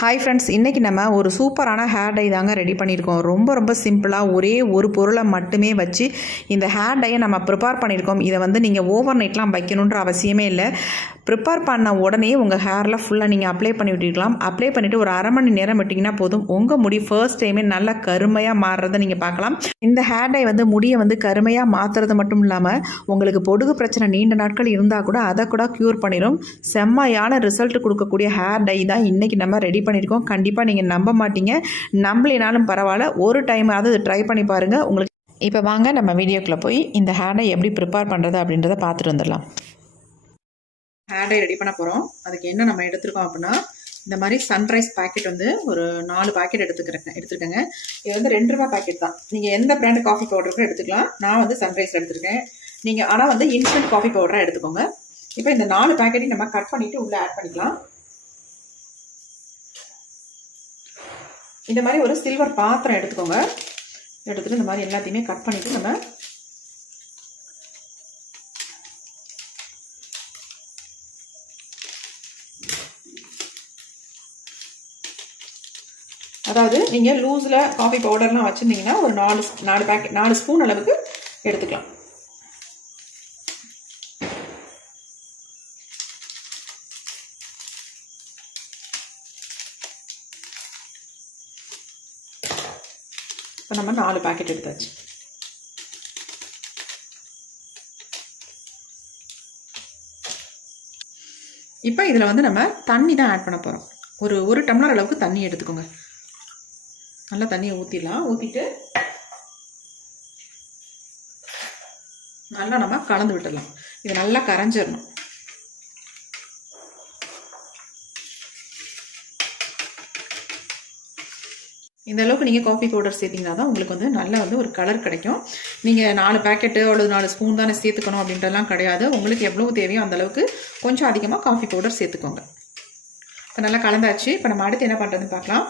Hi friends, இன்றைக்கி நம்ம ஒரு சூப்பரான ஹேர் டை தாங்க ரெடி பண்ணியிருக்கோம். ரொம்ப சிம்பிளாக ஒரே ஒரு பொருளை மட்டுமே வச்சு இந்த ஹேர் டையை நம்ம ப்ரிப்பேர் பண்ணியிருக்கோம். இதை நீங்கள் ஓவர் நைட்லாம் வைக்கணுன்ற அவசியமே இல்லை. ப்ரிப்பேர் பண்ண உடனே உங்கள் ஹேரில் ஃபுல்லாக நீங்கள் அப்ளை பண்ணி விட்டுக்கலாம். அப்ளை பண்ணிவிட்டு ஒரு அரை மணி நேரம் விட்டிங்கன்னா போதும், உங்கள் முடி ஃபர்ஸ்ட் டைமே நல்லா கருமையாக மாறுறதை நீங்கள் பார்க்கலாம். இந்த ஹேர் டை முடியை கருமையாக மாற்றுறது மட்டும் இல்லாமல் உங்களுக்கு பொடுகு பிரச்சனை நீண்ட நாட்கள் இருந்தால் கூட அதை கூட க்யூர் பண்ணிடும். செம்மையான ரிசல்ட் கொடுக்கக்கூடிய ஹேர் டை தான் இன்றைக்கி நம்ம ரெடி பண்ணியிருக்கோம். கண்டிப்பாக நீங்கள் நம்ப மாட்டீங்க. நம்பலினாலும் பரவாயில்ல, ஒரு டைம் அது ட்ரை பண்ணி பாருங்கள். உங்களுக்கு இப்போ வாங்க நம்ம வீடியோக்குள்ளே போய் இந்த ஹேர் டை எப்படி ப்ரிப்பேர் பண்ணுறது அப்படின்றத பார்த்துட்டு வந்துடலாம். ஹேர் டை ரெடி பண்ண போகிறோம். அதுக்கு என்ன நம்ம எடுத்துருக்கோம் அப்படின்னா, இந்த மாதிரி சன்ரைஸ் பேக்கெட் ஒரு 4 பேக்கெட் எடுத்துருக்கேங்க. இது ₹2 பேக்கெட் தான். நீங்கள் எந்த பிராண்ட் காஃபி பவுடருக்கும் எடுத்துக்கலாம். நான் சன்ரைஸ் எடுத்துருக்கேன். நீங்கள் ஆனால் இன்ஸ்டன்ட் காஃபி பவுடராக எடுத்துக்கோங்க. இப்போ இந்த 4 பேக்கெட்டையும் நம்ம கட் பண்ணிவிட்டு உள்ளே ஆட் பண்ணிக்கலாம். இந்த மாதிரி ஒரு சில்வர் பாத்திரம் எடுத்துக்கோங்க. எடுத்துகிட்டு இந்த மாதிரி எல்லாத்தையுமே கட் பண்ணிவிட்டு நம்ம அதாவது நீங்கள் லூஸில் காஃபி பவுடர்லாம் வச்சுருந்தீங்கன்னா ஒரு 4 ஸ்பூன் அளவுக்கு எடுத்துக்கலாம். இப்போ நம்ம 4 பேக்கெட் எடுத்தாச்சு. இப்போ இதில் நம்ம தண்ணி தான் ஆட் பண்ண போகிறோம். ஒரு டம்ளர் அளவுக்கு தண்ணி எடுத்துக்கோங்க. நல்லா தண்ணியை ஊற்றிடலாம். ஊற்றிட்டு நல்லா நம்ம கலந்து விட்டுடலாம். இது நல்லா கரைஞ்சிடணும். இந்த அளவுக்கு நீங்கள் காஃபி பவுடர் சேர்த்திங்கன்னா தான் உங்களுக்கு நல்ல ஒரு கலர் கிடைக்கும். நீங்கள் 4 பேக்கெட்டு அல்லது 4 ஸ்பூன் தானே சேர்த்துக்கணும் அப்படின்றலாம் கிடையாது. உங்களுக்கு எவ்வளவு தேவையோ அந்த அளவுக்கு கொஞ்சம் அதிகமாக காஃபி பவுடர் சேர்த்துக்கோங்க. இப்போ நல்லா கலந்தாச்சு. இப்போ நம்ம அடுத்து என்ன பண்ணுறதுன்னு பார்க்கலாம்.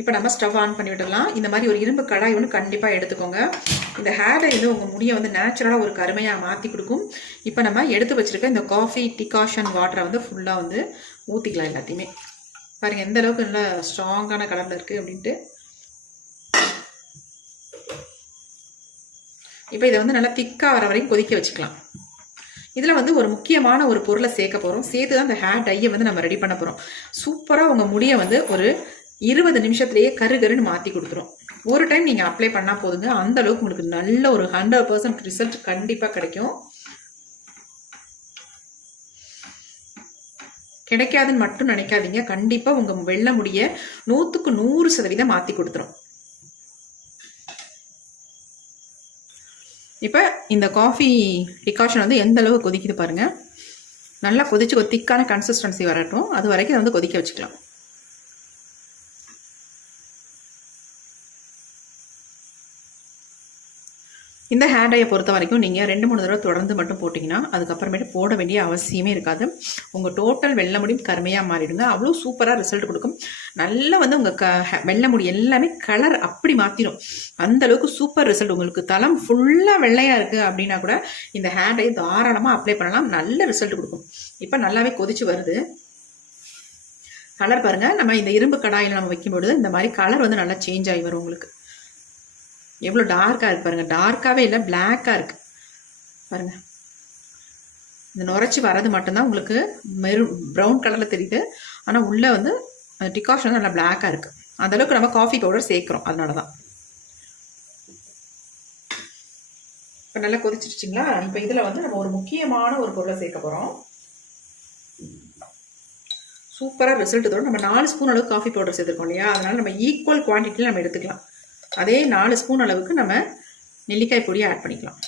இப்போ நம்ம ஸ்டவ் ஆன் பண்ணி விடலாம். இந்த மாதிரி ஒரு இரும்பு கடாய் கண்டிப்பாக எடுத்துக்கோங்க. இந்த ஹேரை உங்கள் முடியை நேச்சுரலாக ஒரு கருமையாக மாற்றி கொடுக்கும். இப்போ நம்ம எடுத்து வச்சுருக்க இந்த காஃபி டிகாஷன் வாட்டரை ஃபுல்லாக ஊற்றிக்கலாம். எல்லாத்தையுமே பாருங்கள் எந்த அளவுக்கு நல்லா ஸ்ட்ராங்கான கலரில் இருக்குது அப்படின்ட்டு. இப்போ இதை நல்லா திக்காக வர வரைக்கும் கொதிக்க வச்சுக்கலாம். இதில் ஒரு முக்கியமான ஒரு பொருளை சேர்க்க போகிறோம். சேர்த்து தான் இந்த ஹேர் டையை நம்ம ரெடி பண்ண போகிறோம். சூப்பராக உங்கள் முடியை ஒரு 20 நிமிஷத்துலேயே கருன்னு மாற்றி கொடுத்துரும். ஒரு டைம் நீங்கள் அப்ளை பண்ணால் போதுங்க. அந்த அளவுக்கு உங்களுக்கு நல்ல ஒரு 100% ரிசல்ட் கண்டிப்பாக கிடைக்கும். கிடைக்காதுன்னு மட்டும் நினைக்காதீங்க. கண்டிப்பாக உங்கள் வெள்ளை முடிய 100க்கு 100% மாற்றி கொடுத்துரும். இப்போ இந்த காஃபி டிகாஷன் எந்த அளவு கொதிக்குது பாருங்கள். நல்லா கொதிச்சு ஒரு திக்கான கன்சிஸ்டன்சி வரட்டும். அது வரைக்கும் கொதிக்க வச்சுக்கலாம். இந்த ஹேர் டையை பொறுத்த வரைக்கும் நீங்கள் 2-3 தடவை தொடர்ந்து மட்டும் போட்டிங்கன்னா அதுக்கப்புறமேட்டு போட வேண்டிய அவசியமே இருக்காது. உங்கள் டோட்டல் வெள்ளை முடி கருமையாக மாறிடுங்க. அவ்வளோ சூப்பராக ரிசல்ட் கொடுக்கும். நல்லா உங்கள் வெள்ளை முடி எல்லாமே கலர் அப்படி மாற்றிடும். அந்தளவுக்கு சூப்பர் ரிசல்ட். உங்களுக்கு தலம் ஃபுல்லாக வெள்ளையாக இருக்குது அப்படின்னா கூட இந்த ஹேர் டை தாராளமாக அப்ளை பண்ணலாம். நல்ல ரிசல்ட் கொடுக்கும். இப்போ நல்லாவே கொதிச்சு வருது. கலர் பாருங்கள். நம்ம இந்த இரும்பு கடாயில் நம்ம வைக்கும்போது இந்த மாதிரி கலர் நல்லா சேஞ்ச் ஆகி வரும். உங்களுக்கு எவ்வளோ டார்க்காக இருக்குது பாருங்கள். டார்க்காகவே இல்லை, பிளாக்காக இருக்குது பாருங்கள். இந்த நுரைச்சி வரது மட்டும்தான் உங்களுக்கு ப்ரௌன் கலரில் தெரியுது. ஆனால் உள்ளே அந்த டிகாஷன் நல்லா பிளாக்காக இருக்குது. அந்தளவுக்கு நம்ம காஃபி பவுடர் சேர்க்குறோம். அதனால தான். இப்போ நல்லா கொதிச்சிருச்சிங்களா. இப்போ இதில் நம்ம ஒரு முக்கியமான ஒரு பொருளை சேர்க்க போகிறோம். சூப்பராக ரிசல்ட் தரும். நம்ம 4 ஸ்பூன் அளவுக்கு காஃபி பவுடர் சேர்த்துருக்கோம் இல்லையா. அதனால் நம்ம ஈக்குவல் குவான்டிட்டியில் நம்ம எடுத்துக்கலாம். அதே 4 ஸ்பூன் அளவுக்கு நம்ம நெல்லிக்காய் பொடியை ஆட் பண்ணிக்கலாம்.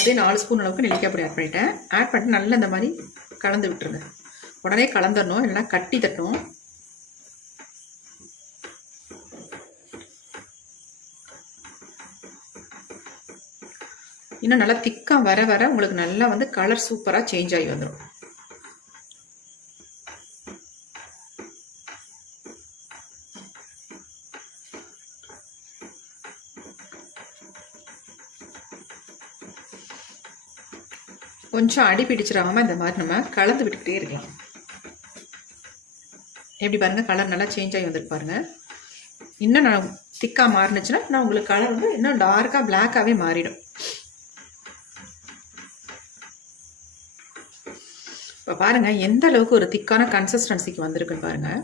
அதே 4 ஸ்பூன் அளவுக்கு நெல்லிக்காய் பொடி ஆட் பண்ணிட்டேன். ஆட் பண்ணிட்டு நல்லா இந்த மாதிரி கலந்து விட்டுருங்க. உடனே கலந்துடணும், இல்லைன்னா கட்டி தட்டும். இன்னும் நல்லா திக்காக வர வர உங்களுக்கு நல்லா கலர் சூப்பராக சேஞ்ச் ஆகி வந்துடும். கொஞ்சம் அடி பிடிச்சிடாமல் இந்த மாதிரி நம்ம கலந்து விட்டுக்கிட்டே இருக்கலாம். எப்படி பாருங்கள், கலர் நல்லா சேஞ்ச் ஆகி வந்துருக்கு பாருங்கள். இன்னும் நான் திக்காக மாறினுச்சுன்னா நான் உங்களுக்கு கலர் வந்து இன்னும் டார்க்காக பிளாக்காகவே மாறிடும். இப்போ பாருங்கள் எந்த அளவுக்கு ஒரு திக்கான கன்சிஸ்டன்சிக்கு வந்திருக்குன்னு பாருங்கள்.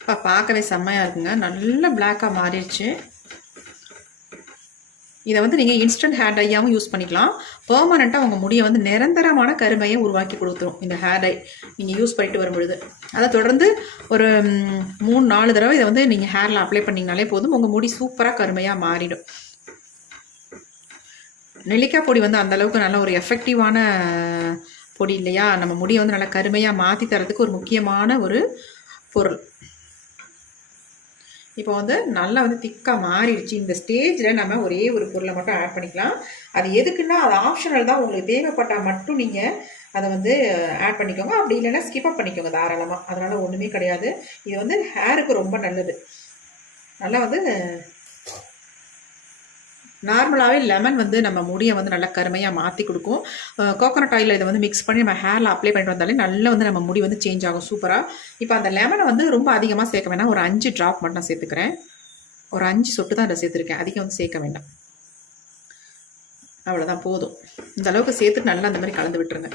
இப்போ பார்க்கவே செம்மையாக இருக்குங்க, நல்ல பிளாக்காக மாறிடுச்சு. இதை வந்து நீங்கள் இன்ஸ்டன்ட் ஹேர் டையாகவும் யூஸ் பண்ணிக்கலாம். பெர்மனெண்ட்டாக உங்கள் முடியை வந்து நிரந்தரமான கருமையை உருவாக்கி கொடுத்துரும் இந்த ஹேர் டை நீங்கள் யூஸ் பண்ணிட்டு வரும்பொழுது. அதை தொடர்ந்து ஒரு 3-4 தடவை இதை வந்து நீங்கள் ஹேரில் அப்ளை பண்ணிங்கனாலே போதும், உங்கள் முடி சூப்பராக கருமையாக மாறிடும். நெல்லிக்காய் பொடி வந்து அந்தளவுக்கு நல்ல ஒரு எஃபெக்டிவான பொடி இல்லையா, நம்ம முடியை வந்து நல்லா கருமையாக மாற்றி தரதுக்கு ஒரு முக்கியமான ஒரு பொருள். இப்போ வந்து நல்லா வந்து திக்காக மாறிடுச்சு. இந்த ஸ்டேஜில் நம்ம ஒரே ஒரு பொருளை மட்டும் ஆட் பண்ணிக்கலாம். அது எதுக்குன்னா அது ஆப்ஷனல் தான், உங்களுக்கு தேவைப்பட்டால் மட்டும் நீங்கள் அதை வந்து ஆட் பண்ணிக்கோங்க, அப்படி இல்லைன்னா ஸ்கிப் பண்ணிக்கோங்க தாராளமாக, அதனால் ஒன்றுமே கிடையாது. இது வந்து ஹேருக்கு ரொம்ப நல்லது. நல்லா வந்து நார்மலாகவே லெமன் வந்து நம்ம முடியை வந்து நல்லா கருமையாக மாற்றி கொடுக்கும். கோகோனட் ஆயிலில் இதை வந்து மிக்ஸ் பண்ணி நம்ம ஹேரில் அப்ளை பண்ணிட்டு வந்தாலே நல்லா வந்து நம்ம முடி வந்து சேஞ்ச் ஆகும் சூப்பராக. இப்போ அந்த லெமனை வந்து ரொம்ப அதிகமாக சேர்க்க வேண்டாம், ஒரு 5 ட்ராப் மட்டும் நான் சேர்த்துக்கிறேன். ஒரு 5 சொட்டு தான் அதில் சேர்த்துருக்கேன், அதிகம் வந்து சேர்க்க வேண்டாம். அவ்வளோதான் போதும். இந்த அளவுக்கு சேர்த்துட்டு நல்லா அந்த மாதிரி கலந்து விட்டுருங்க.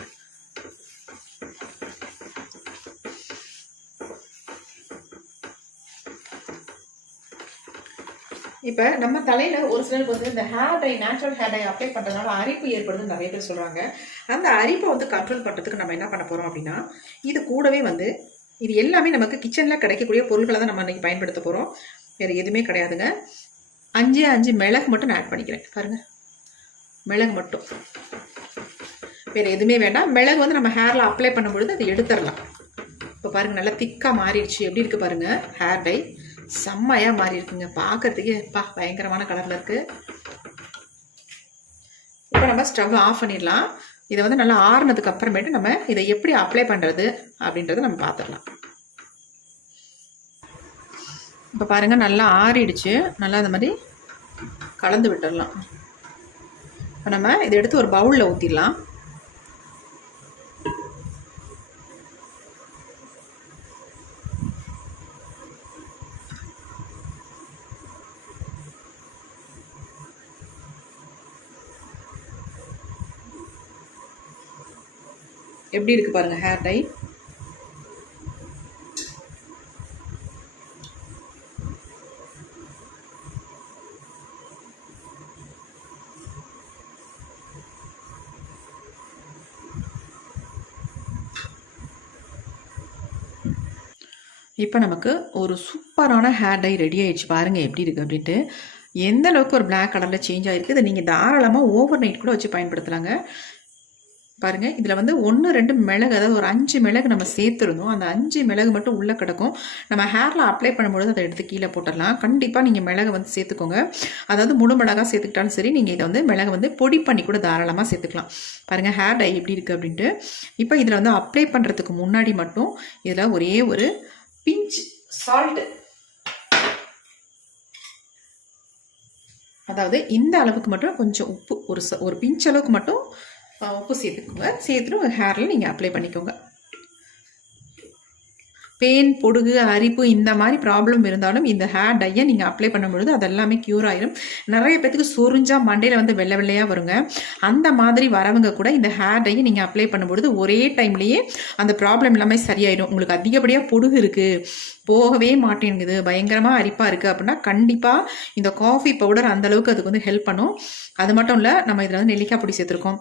இப்போ நம்ம தலையில் ஒரு சிலருக்கு வந்து இந்த hair dye, natural hair dye apply பண்ணுறதுனால அரிப்பு ஏற்படுதுன்னு நிறைய பேர் சொல்கிறாங்க. அந்த அரிப்பை வந்து கண்ட்ரோல் பண்ணுறதுக்கு நம்ம என்ன பண்ண போகிறோம் அப்படின்னா, இது கூடவே வந்து இது எல்லாமே நமக்கு கிச்சனில் கிடைக்கக்கூடிய பொருட்களை தான் நம்ம இன்றைக்கி பயன்படுத்த போகிறோம், வேறு எதுவுமே கிடையாதுங்க. 5 மிளகு மட்டும் நான் ஆட் பண்ணிக்கிறேன் பாருங்கள், மிளகு மட்டும், வேறு எதுவுமே வேண்டாம். மிளகு வந்து நம்ம ஹேரில் அப்ளை பண்ணும்பொழுது அதை எடுத்துடலாம். இப்போ பாருங்கள் நல்லா திக்காக மாறிடுச்சு, எப்படி இருக்குது பாருங்கள் ஹேர் டை செம்மையாக மாறி இருக்குங்க, பார்க்கறதுக்கே பயங்கரமான கலரில் இருக்குது. இப்போ நம்ம ஸ்டவ் ஆஃப் பண்ணிடலாம். இதை வந்து நல்லா ஆறுனதுக்கு அப்புறமேட்டு நம்ம இதை எப்படி அப்ளை பண்ணுறது அப்படின்றத நம்ம பார்த்துடலாம். இப்போ பாருங்கள் நல்லா ஆறிடுச்சு, நல்லா இந்த மாதிரி கலந்து விட்டுடலாம். இப்போ நம்ம இதை எடுத்து ஒரு பவுலில் ஊற்றிடலாம். எப்படி இருக்கு பாருங்க ஹேர் டை. இப்போ நமக்கு ஒரு சூப்பரான ஹேர் டை ரெடி ஆயிடுச்சு பாருங்க எப்படி இருக்கு அப்படின்ட்டு. எந்த அளவுக்கு ஒரு பிளாக் கலரில் சேஞ்ச் ஆகிருக்கு. இதை நீங்கள் தாராளமாக ஓவர் நைட் கூட வச்சு பயன்படுத்தலாங்க. பாருங்கள் இதில் வந்து 1-2 மிளகு, அதாவது ஒரு 5 மிளகு நம்ம சேர்த்துருந்தோம். அந்த 5 மிளகு மட்டும் உள்ளே கிடக்கும். நம்ம ஹேரில் அப்ளை பண்ணும்போது அதை எடுத்து கீழே போட்டுடலாம். கண்டிப்பாக நீங்கள் மிளகு வந்து சேர்த்துக்கோங்க. அதாவது முழு மிளகாக சேர்த்துக்கிட்டாலும் சரி, நீங்கள் இதை வந்து மிளகு வந்து பொடி பண்ணி கூட தாராளமாக சேர்த்துக்கலாம். பாருங்கள் ஹேர் டை எப்படி இருக்குது அப்படின்ட்டு. இப்போ இதில் வந்து அப்ளை பண்ணுறதுக்கு முன்னாடி மட்டும் இதில் ஒரே ஒரு பிஞ்ச் சால்ட், அதாவது இந்த அளவுக்கு மட்டும் கொஞ்சம் உப்பு, ஒரு பிஞ்ச் அளவுக்கு மட்டும் உப்பு சேர்த்துக்கோங்க. சேர்த்துட்டு ஹேரில் நீங்கள் அப்ளை பண்ணிக்கோங்க. பெயின், பொடுகு, அரிப்பு இந்த மாதிரி ப்ராப்ளம் இருந்தாலும் இந்த ஹேர் டையை நீங்கள் அப்ளை பண்ணும்பொழுது அதெல்லாமே க்யூர் ஆயிடும். நிறைய பேத்துக்கு சொரிஞ்சா மண்டையில் வந்து வெள்ளை வெள்ளையாக வருங்க. அந்த மாதிரி வரவங்க கூட இந்த ஹேர் டையை நீங்கள் அப்ளை பண்ணும்பொழுது ஒரே டைம்லேயே அந்த ப்ராப்ளம் எல்லாமே சரியாயிடும். உங்களுக்கு அதிகப்படியாக பொடுகு இருக்குது, போகவே மாட்டேங்குது, பயங்கரமாக அரிப்பாக இருக்குது அப்படின்னா கண்டிப்பாக இந்த காஃபி பவுடர் அந்தளவுக்கு அதுக்கு வந்து ஹெல்ப் பண்ணும். அது மட்டும் இல்லை, நம்ம இதில் வந்து நெல்லிக்காய் பொடி சேர்த்துருக்கோம்.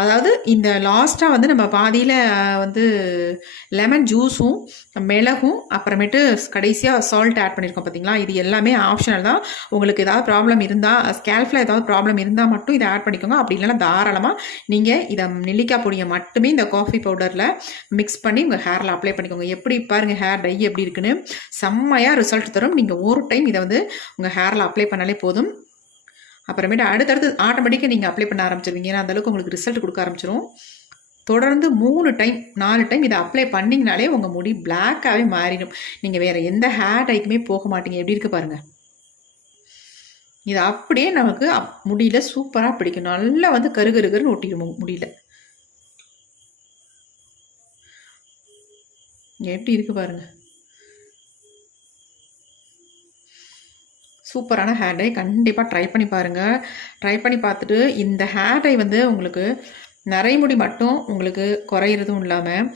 அதாவது இந்த லாஸ்ட்டாக வந்து நம்ம பாதியில் வந்து லெமன் ஜூஸும் மிளகும் அப்புறமேட்டு கடைசியாக சால்ட் ஆட் பண்ணியிருக்கோம் பார்த்தீங்களா. இது எல்லாமே ஆப்ஷனல் தான். உங்களுக்கு ஏதாவது ப்ராப்ளம் இருந்தால், ஸ்கேல்ஃபில் ஏதாவது ப்ராப்ளம் இருந்தால் மட்டும் இதை ஆட் பண்ணிக்கோங்க. அப்படி இல்லைன்னா தாராளமாக நீங்கள் இதை நெல்லிக்காய் பொடியை மட்டுமே இந்த காஃபி பவுடரில் மிக்ஸ் பண்ணி உங்கள் ஹேரில் அப்ளை பண்ணிக்கோங்க. எப்படி பாருங்கள் ஹேர் டை எப்படி இருக்குன்னு, செம்மையாக ரிசல்ட் தரும். நீங்கள் ஒரு டைம் இதை வந்து உங்கள் ஹேரில் அப்ளை பண்ணாலே போதும். அப்புறமேட்டு அடுத்தடுத்து ஆட்டோமேட்டிக்காக நீங்கள் அப்ளை பண்ண ஆரம்பிச்சிருவீங்க. ஏன்னா அந்தளவுக்கு உங்களுக்கு ரிசல்ட் கொடுக்க ஆரம்பிச்சிடும். தொடர்ந்து 3 டைம் 4 டைம் இதை அப்ளை பண்ணிங்கனாலே உங்கள் முடி பிளாக்காகவே மாறிடும். நீங்கள் வேறு எந்த ஹேர் டைக்குமே போக மாட்டீங்க. எப்படி இருக்குது பாருங்கள். இது அப்படியே நமக்கு முடியல சூப்பராக பிடிக்கும். நல்லா வந்து கருகருன்னு ஒட்டிடும் முடியல. எப்படி இருக்கு பாருங்க. சூப்பரான ஹேர் டை. கண்டிப்பாக ட்ரை பண்ணி பாருங்கள். ட்ரை பண்ணி பார்த்துட்டு இந்த ஹேர் டை வந்து உங்களுக்கு நரைமுடி மட்டும் உங்களுக்கு குறையிறதும் இல்லாமல்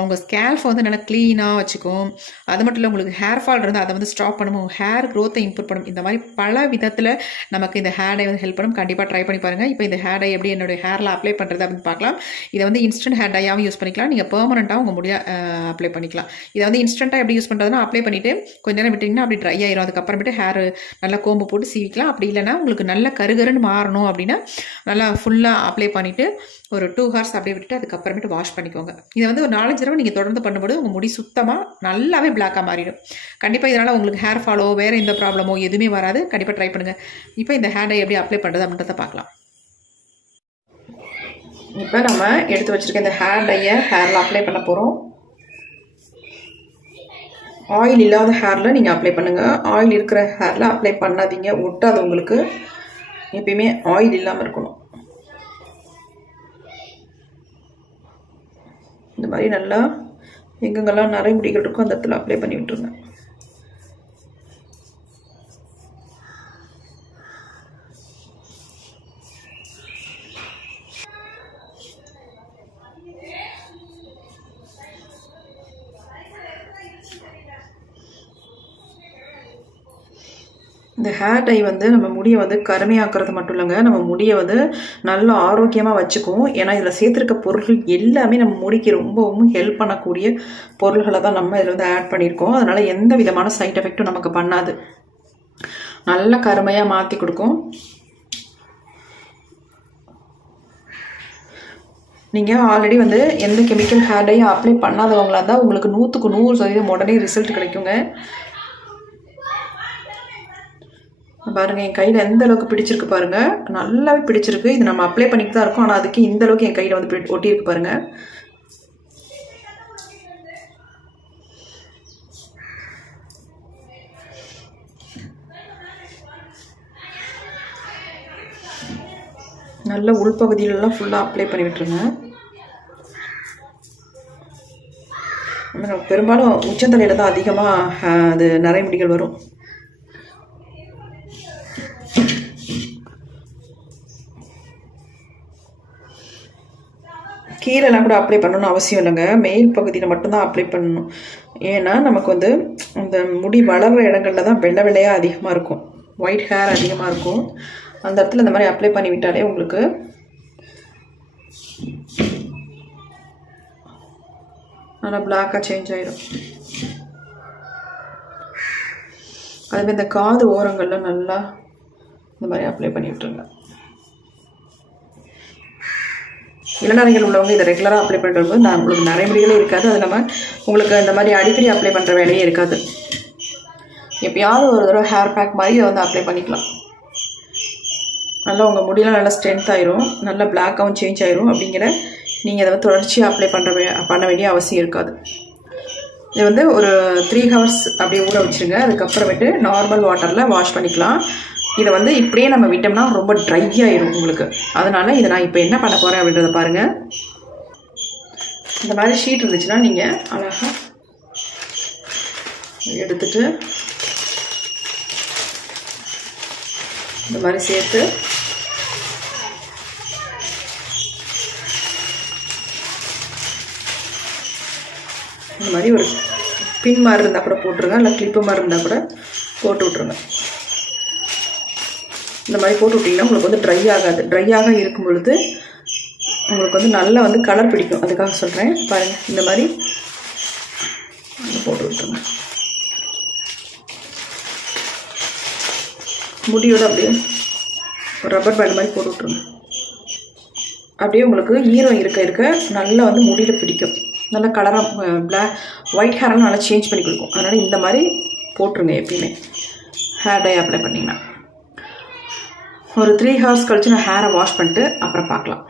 உங்கள் ஸ்கேல்ஃபை வந்து நல்லா க்ளீனாக வச்சுக்கும். அது மட்டும் இல்லை, உங்களுக்கு ஹேர் ஃபால் இருந்தால் அதை வந்து ஸ்டாப் பண்ணும், ஹேர் க்ரோத்தை இம்ப்ரூவ் பண்ணும். இந்த மாதிரி பல விதத்தில் நமக்கு இந்த ஹேர் டை வந்து ஹெல்ப் பண்ணும். கண்டிப்பாக ட்ரை பண்ணி பாருங்கள். இப்போ இந்த ஹேர் டை எப்படி என்னுடைய ஹேரில் அப்ளை பண்ணுறது அப்படின்னு பார்க்கலாம். இதை வந்து இன்ஸ்டன்ட் ஹேர் டையாகவும் யூஸ் பண்ணிக்கலாம். நீங்கள் பெர்மனெண்ட்டாக உங்கள் முடிய அப்ளை பண்ணிக்கலாம். இதை வந்து இன்ஸ்டண்ட்டாக எப்படி யூஸ் பண்ணுறதுனா, அப்ளை பண்ணிவிட்டு கொஞ்ச நேரம் விட்டிங்கன்னா அப்படி ட்ரை ஆயிரும். அதுக்கப்புறமேட்டு ஹேர் நல்லா கோம்பு போட்டு சீவிக்கலாம். அப்படி இல்லைனா உங்களுக்கு நல்ல கருகருன்னு மாறணும் அப்படின்னா நல்லா ஃபுல்லாக அப்ளை பண்ணிவிட்டு ஒரு 2 ஹவர்ஸ் அப்படியே விட்டுட்டு அதுக்கப்புறமேட்டு வாஷ் பண்ணிக்கோங்க. இதை வந்து ஒரு 4-5 தடவை நீங்கள் தொடர்ந்து பண்ணும்போது உங்கள் முடி சுத்தமாக நல்லாவே பிளாக்காக மாறிடும். கண்டிப்பாக இதனால் உங்களுக்கு ஹேர் ஃபாலோ வேறு எந்த ப்ராப்ளமோ எதுவுமே வராது. கண்டிப்பாக ட்ரை பண்ணுங்கள். இப்போ இந்த ஹேர் டை எப்படி அப்ளை பண்ணுறது அப்படின்றத பார்க்கலாம். இப்போ நம்ம எடுத்து வச்சுருக்க இந்த ஹேர் டையை ஹேரில் அப்ளை பண்ண போகிறோம். ஆயில் இல்லாத ஹேரில் நீங்கள் அப்ளை பண்ணுங்கள். ஆயில் இருக்கிற ஹேரில் அப்ளை பண்ணாதீங்க, ஒட்டாது உங்களுக்கு. எப்பயுமே ஆயில் இல்லாமல் இருக்கணும். இந்த மாதிரி நல்லா எங்கெங்கெல்லாம் நிறைய முடிகள் இருக்கும் அந்த இடத்துல அப்ளை பண்ணி விட்டுருங்க. இந்த ஹேர் டை வந்து நம்ம முடியை வந்து கருமையாக்குறது மட்டும் இல்லைங்க, நம்ம முடியை வந்து நல்லா ஆரோக்கியமாக வச்சுக்கும். ஏன்னா இதில் சேர்த்துருக்க பொருட்கள் எல்லாமே நம்ம முடிக்கு ரொம்பவும் ஹெல்ப் பண்ணக்கூடிய பொருள்களை தான் நம்ம இதில் வந்து ஆட் பண்ணியிருக்கோம். அதனால் எந்த விதமான சைட் எஃபெக்டும் நமக்கு பண்ணாது. நல்ல கருமையாக மாற்றி கொடுக்கும். நீங்கள் ஆல்ரெடி வந்து எந்த கெமிக்கல் ஹேர் டையும் அப்ளை பண்ணாதவங்களாக இருந்தால் உங்களுக்கு 100க்கு 100% உடனே ரிசல்ட் கிடைக்குங்க. பாருங்கள், என் கையில் எந்த அளவுக்கு பிடிச்சிருக்கு பாருங்கள். நல்லாவே பிடிச்சிருக்கு. இது நம்ம அப்ளை பண்ணிட்டு தான் இருக்கோம், ஆனால் அதுக்கு இந்த அளவுக்கு என் கையில் வந்து ஒட்டியிருக்கு பாருங்கள். நல்ல உள்பகுதியிலலாம் ஃபுல்லாக அப்ளை பண்ணி விட்டுருங்க. பெரும்பாலும் உச்சந்தலையில் தான் அதிகமாக அது நிறைய முடிகள் வரும். கீழெல்லாம் கூட அப்ளை பண்ணணும்னு அவசியம் இல்லைங்க, மேல் பகுதியில் மட்டும்தான் அப்ளை பண்ணணும். ஏன்னா நமக்கு வந்து அந்த முடி வளர்கிற இடங்களில் தான் வெள்ளை வெள்ளையாக அதிகமாக இருக்கும், ஒயிட் ஹேர் அதிகமாக இருக்கும். அந்த இடத்துல இந்த மாதிரி அப்ளை பண்ணி விட்டாலே உங்களுக்கு நல்லா பிளாக்காக சேஞ்ச் ஆகிடும். அதுமாதிரி இந்த காது ஓரங்களில் நல்லா இந்த மாதிரி அப்ளை பண்ணி விட்டுருங்க. இளநரைகள் உள்ளவங்க இதை ரெகுலராக அப்ளை பண்ணிட்டு வரும்போது நான் உங்களுக்கு நிறைய முடிகளே இருக்காது. அது இல்லாமல் உங்களுக்கு இந்த மாதிரி அடிக்கடி அப்ளை பண்ணுற வேலையே இருக்காது. எப்பயாவது ஒரு தடவை ஹேர் பேக் மாதிரி இதை வந்து அப்ளை பண்ணிக்கலாம். நல்லா உங்கள் முடியெல்லாம் நல்லா ஸ்ட்ரென்த் ஆயிரும், நல்லா பிளாக்காகவும் சேஞ்ச் ஆயிரும். அப்படிங்கிற நீங்கள் அதை வந்து தொடர்ச்சியாக அப்ளை பண்ண வேண்டிய அவசியம் இருக்காது. இது வந்து ஒரு 3 ஹவர்ஸ் அப்படியே ஊற வச்சுருங்க. அதுக்கப்புறமேட்டு நார்மல் வாட்டரில் வாஷ் பண்ணிக்கலாம். இதை வந்து இப்படியே நம்ம விட்டோம்னா ரொம்ப ட்ரை ஆயிடும் உங்களுக்கு. அதனால் இதை நான் இப்போ என்ன பண்ண போகிறேன் அப்படின்றத பாருங்கள். இந்த மாதிரி ஷீட் இருந்துச்சுன்னா நீங்கள் அழகாக எடுத்துட்டு இந்த மாதிரி சேர்த்து இந்த மாதிரி ஒரு பின் மாதிரி இருந்தால் கூட போட்டுருங்க, இல்லை கிளிப்பு மாதிரி இருந்தால் கூட போட்டு விட்ருங்க. இந்த மாதிரி போட்டு விட்டிங்கன்னா உங்களுக்கு வந்து ட்ரை ஆகாது. ட்ரையாக இருக்கும் பொழுது உங்களுக்கு வந்து நல்லா வந்து கலர் பிடிக்கும். அதுக்காக சொல்கிறேன். பாருங்கள், இந்த மாதிரி போட்டு விட்டுருங்க. முடியோட அப்படியே ஒரு ரப்பர் பேண்ட் மாதிரி போட்டு விட்ருங்க. அப்படியே உங்களுக்கு ஈரம் இருக்க நல்லா வந்து முடியில் பிடிக்கும். நல்லா கலராக ஒயிட் ஹேரெல்லாம் நல்லா சேஞ்ச் பண்ணி கொடுக்கும். அதனால் இந்த மாதிரி போட்டுருங்க எப்பயுமே ஹேர் டை அப்ளை பண்ணிங்கன்னா. ஒரு 3 ஹவர்ஸ் கழிச்சு நான் ஹேரை வாஷ் பண்ணிட்டு அப்புறம் பார்க்கலாம்.